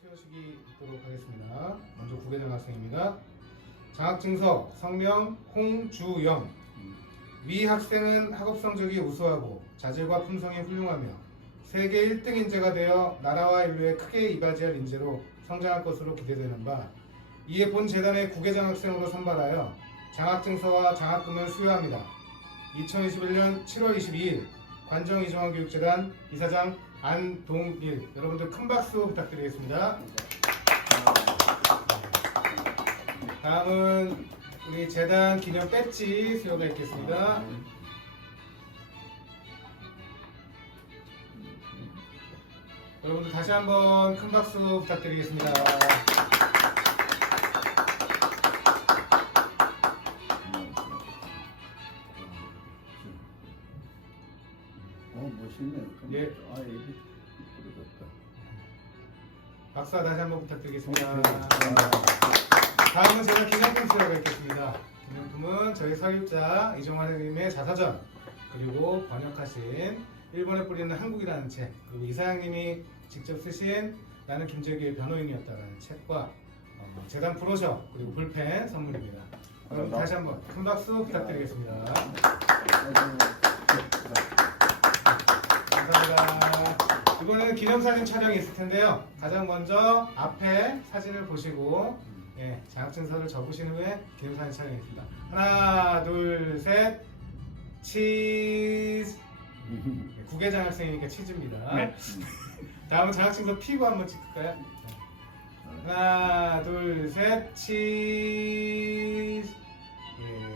수여식이 있도록 하겠습니다. 먼저 구계장 학생입니다. 장학증서 성명 홍주영 위 학생은 학업 성적이 우수하고 자질과 품성이 훌륭하며 세계 1등 인재가 되어 나라와 인류에 크게 이바지할 인재로 성장할 것으로 기대되는 바 이에 본 재단의 구계장 학생으로 선발하여 장학증서와 장학금을 수여합니다. 2021년 7월 22일 관정 이정환 교육재단 이사장 안동일 여러분들 큰 박수 부탁드리겠습니다. 다음은 우리 재단 기념 배지 수여가 있겠습니다. 여러분들 다시 한번 큰 박수 부탁드리겠습니다. 어 멋있네. 예. 아 이게 부러졌다. 박수 다시 한번 부탁드리겠습니다. 네. 다음은 제가 기념품 수여가 있겠습니다. 기념품은 저희 서유자 이종환 선생님의 자서전 그리고 번역하신 일본에 뿌리는 한국이라는 책 그리고 이사장님이 직접 쓰신 나는 김재규의 변호인이었다라는 책과 어, 재단 브로셔 그리고 볼펜 선물입니다. 여러분 다시 한번 큰 박수 부탁드리겠습니다. 감사합니다. 이번에는 기념사진 촬영이 있을 텐데요. 가장 먼저 앞에 사진을 보시고 예, 장학증서를 접으신 후에 기념사진 촬영했습니다. 하나, 둘, 셋, 치즈. 예, 국외장 학생이니까 치즈입니다. 네. 다음은 장학증서 피고 한번 찍을까요? 하나, 둘, 셋, 치즈. 예,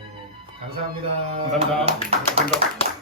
감사합니다. 감사합니다. 감사합니다.